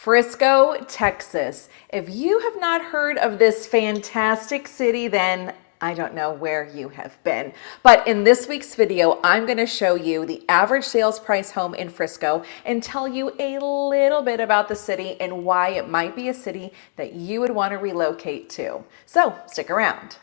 Frisco, Texas. If you have not heard of this fantastic city, then I don't know where you have been. But in this week's video, I'm going to show you the average sales price home in Frisco and tell you a little bit about the city and why it might be a city that you would want to relocate to. So stick around.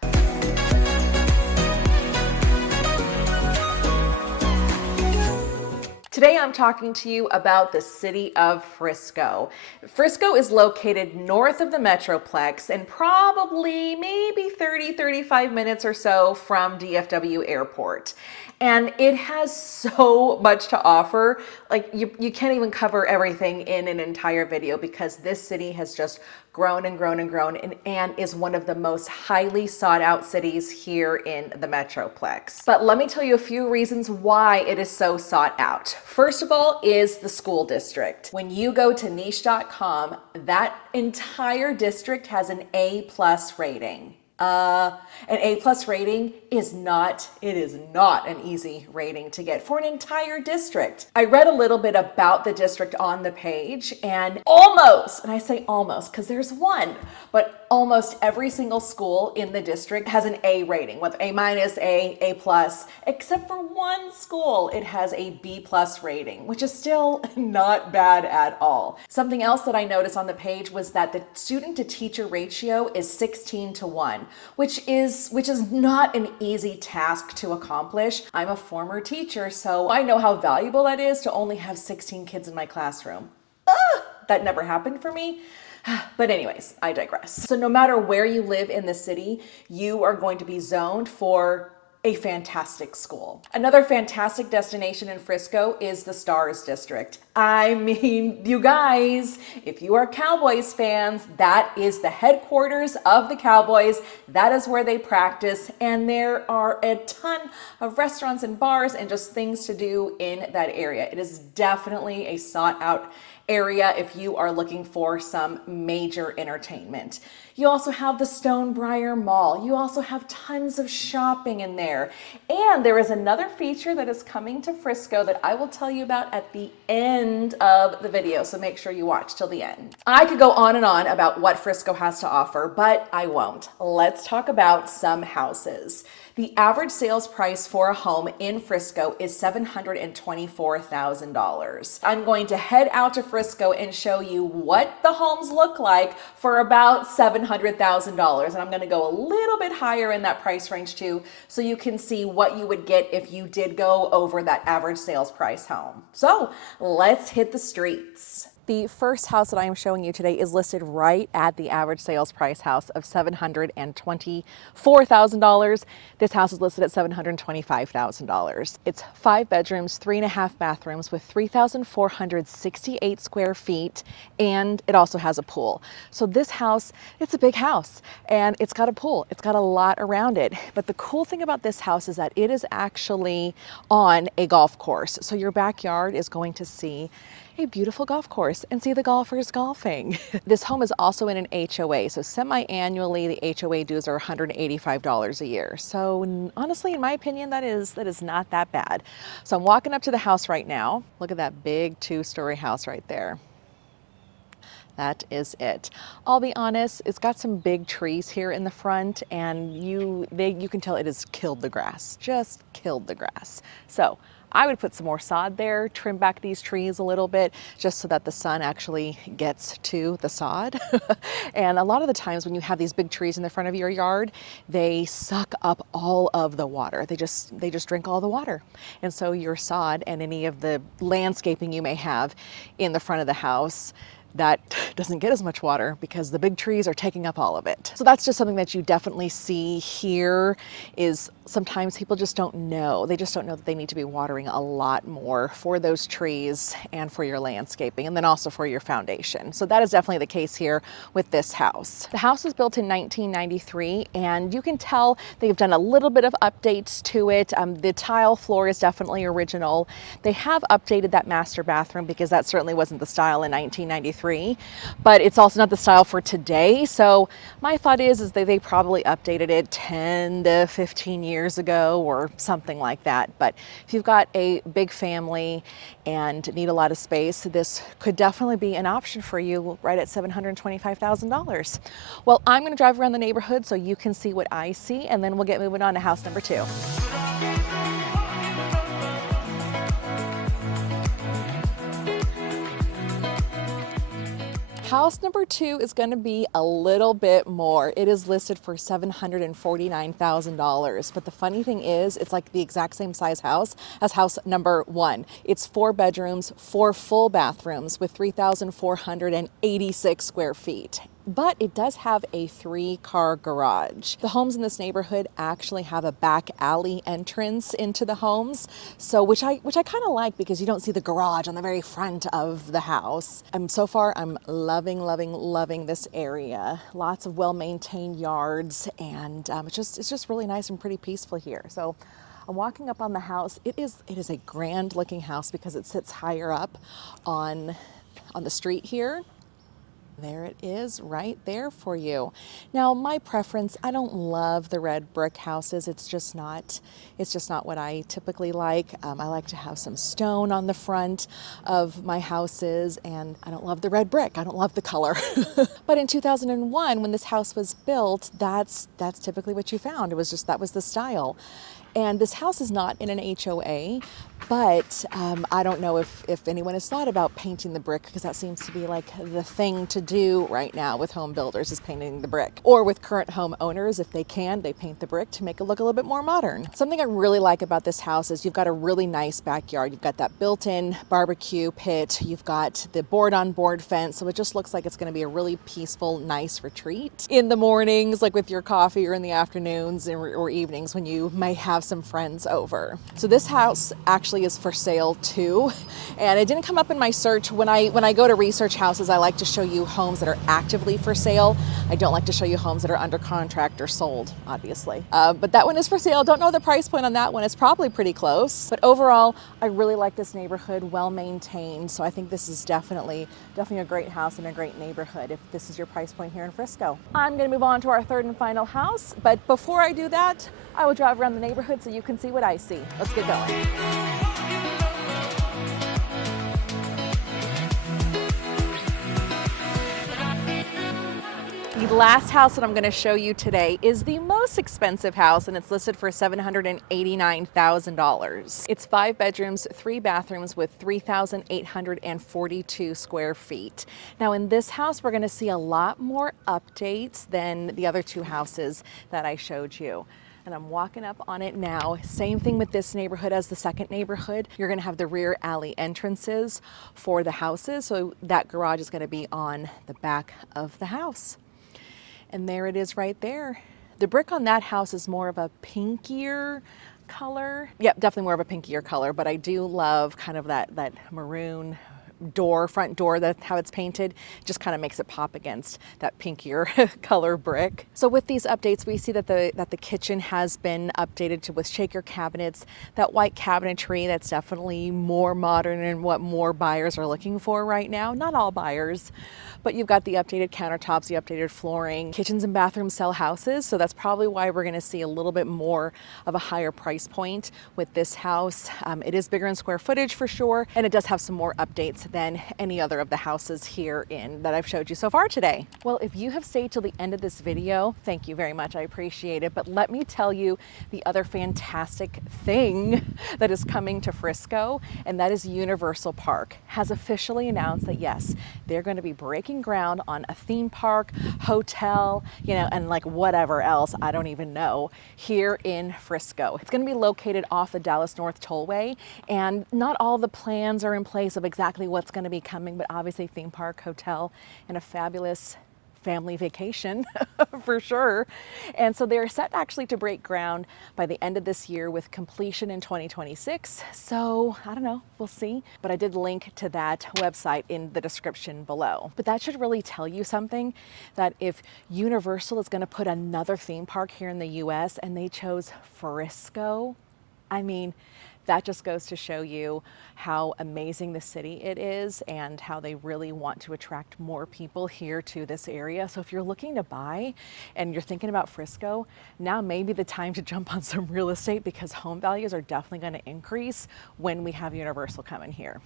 Today I'm talking to you about the city of Frisco. Frisco is located north of the Metroplex and probably maybe 35 minutes or so from DFW Airport. And it has so much to offer. Like you can't even cover everything in an entire video because this city has just grown and grown and grown and is one of the most highly sought out cities here in the Metroplex. But let me tell you a few reasons why it is so sought out. First of all is the school district. When you go to niche.com, that entire district has an A+ rating. An A+ rating is not an easy rating to get for an entire district. I read a little bit about the district on the page and I say almost because there's one, but almost every single school in the district has an A rating, with A-, A+, except for one school, it has a B+ rating, which is still not bad at all. Something else that I noticed on the page was that the student to teacher ratio is 16:1, which is not an easy task to accomplish. I'm a former teacher, so I know how valuable that is to only have 16 kids in my classroom. That never happened for me. But anyways, I digress. So no matter where you live in the city, you are going to be zoned for a fantastic school. Another fantastic destination in Frisco is the Stars District. I mean, you guys, if you are Cowboys fans, that is the headquarters of the Cowboys. That is where they practice, and there are a ton of restaurants and bars and just things to do in that area. It is definitely a sought out area if you are looking for some major entertainment. You also have the Stonebriar Mall. You also have tons of shopping in there. And there is another feature that is coming to Frisco that I will tell you about at the end of the video, so make sure you watch till the end. I could go on and on about what Frisco has to offer, but I won't. Let's talk about some houses. The average sales price for a home in Frisco is $724,000. I'm going to head out to Frisco and show you what the homes look like for about $700,000. And I'm going to go a little bit higher in that price range too, so you can see what you would get if you did go over that average sales price home. So let's hit the streets. The first house that I am showing you today is listed right at the average sales price house of $724,000. This house is listed at $725,000. It's 5 bedrooms, 3.5 bathrooms with 3,468 square feet, and it also has a pool. So this house, it's a big house and it's got a pool. It's got a lot around it. But the cool thing about this house is that it is actually on a golf course. So your backyard is going to see a beautiful golf course and see the golfers golfing. This home is also in an HOA, so semi-annually the HOA dues are $185 a year. So honestly, in my opinion, that is not that bad. So I'm walking up to the house right now. Look at that big 2-story house right there. That is it. I'll be honest, it's got some big trees here in the front, and you can tell it has killed the grass, just killed the grass. So I would put some more sod there, trim back these trees a little bit, just so that the sun actually gets to the sod. And a lot of the times when you have these big trees in the front of your yard, they suck up all of the water. They just drink all the water. And so your sod and any of the landscaping you may have in the front of the house, that doesn't get as much water because the big trees are taking up all of it. So that's just something that you definitely see here, is sometimes people just don't know. They just don't know that they need to be watering a lot more for those trees and for your landscaping, and then also for your foundation. So that is definitely the case here with this house. The house was built in 1993, and you can tell they've done a little bit of updates to it. The tile floor is definitely original. They have updated that master bathroom because that certainly wasn't the style in 1993. 2023, but it's also not the style for today. So my thought is that they probably updated it 10 to 15 years ago or something like that. But if you've got a big family and need a lot of space, this could definitely be an option for you right at $725,000. Well, I'm going to drive around the neighborhood so you can see what I see, and then we'll get moving on to house number 2. House number 2 is going to be a little bit more. It is listed for $749,000. But the funny thing is, it's like the exact same size house as house number 1. It's 4 bedrooms, 4 full bathrooms with 3,486 square feet. But it does have a 3-car garage. The homes in this neighborhood actually have a back alley entrance into the homes, so which I kind of like, because you don't see the garage on the very front of the house. So far I'm loving this area. Lots of well-maintained yards, and it's just really nice and pretty peaceful here. So I'm walking up on the house. It is a grand looking house because it sits higher up on the street here. There it is right there for you. Now, my preference, I don't love the red brick houses. It's just not what I typically like. I like to have some stone on the front of my houses, and I don't love the red brick. I don't love the color. But in 2001, when this house was built, that's typically what you found. That was the style. And this house is not in an HOA, but I don't know if anyone has thought about painting the brick, because that seems to be like the thing to do right now with home builders, is painting the brick. Or with current home owners, if they can, they paint the brick to make it look a little bit more modern. Something I really like about this house is you've got a really nice backyard. You've got that built-in barbecue pit. You've got the board-on-board fence, so it just looks like it's going to be a really peaceful, nice retreat in the mornings, like with your coffee, or in the afternoons or evenings when you may have some friends over. So this house actually is for sale too, and it didn't come up in my search. When I go to research houses, I like to show you homes that are actively for sale. I don't like to show you homes that are under contract or sold, obviously. But that one is for sale. Don't know the price point on that one. It's probably pretty close. But overall, I really like this neighborhood, well maintained. So I think this is definitely a great house in a great neighborhood if this is your price point here in Frisco. I'm going to move on to our third and final house, but before I do that, I will drive around the neighborhood so you can see what I see. Let's get going. The last house that I'm going to show you today is the most expensive house, and it's listed for $789,000. It's 5 bedrooms, 3 bathrooms with 3,842 square feet. Now in this house, we're going to see a lot more updates than the other 2 houses that I showed you. And I'm walking up on it now. Same thing with this neighborhood as the second neighborhood. You're going to have the rear alley entrances for the houses, so that garage is going to be on the back of the house. And there it is right there. The brick on that house is more of a pinkier color. Yep, definitely more of a pinkier color, but I do love kind of that maroon front door, that how it's painted just kind of makes it pop against that pinkier color brick. So with these updates, we see that the kitchen has been updated with shaker cabinets, that white cabinetry. That's definitely more modern and what more buyers are looking for right now. Not all buyers, but you've got the updated countertops, the updated flooring. Kitchens and bathrooms sell houses, so that's probably why we're going to see a little bit more of a higher price point with this house. It is bigger in square footage for sure, and it does have some more updates than any other of the houses here that I've showed you so far today. Well, if you have stayed till the end of this video, thank you very much. I appreciate it. But let me tell you the other fantastic thing that is coming to Frisco, and that is Universal Park has officially announced that yes, they're going to be breaking ground on a theme park, hotel, and like whatever else, I don't even know, here in Frisco. It's going to be located off the Dallas North Tollway, and not all the plans are in place of exactly what's going to be coming, but obviously theme park, hotel, and a fabulous family vacation for sure. And so they're set actually to break ground by the end of this year with completion in 2026. So I don't know, we'll see. But I did link to that website in the description below. But that should really tell you something, that if Universal is going to put another theme park here in the US and they chose Frisco, I mean, That just goes to show you how amazing the city it is and how they really want to attract more people here to this area. So if you're looking to buy and you're thinking about Frisco, now may be the time to jump on some real estate, because home values are definitely going to increase when we have Universal coming here.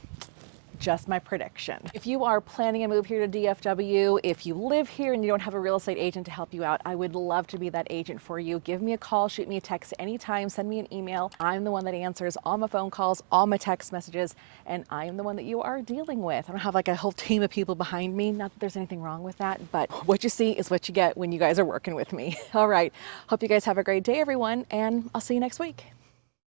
Just my prediction. If you are planning a move here to DFW, if you live here and you don't have a real estate agent to help you out, I would love to be that agent for you. Give me a call, shoot me a text anytime, send me an email. I'm the one that answers all my phone calls, all my text messages, and I am the one that you are dealing with. I don't have like a whole team of people behind me. Not that there's anything wrong with that, but what you see is what you get when you guys are working with me. All right, hope you guys have a great day, everyone, and I'll see you next week.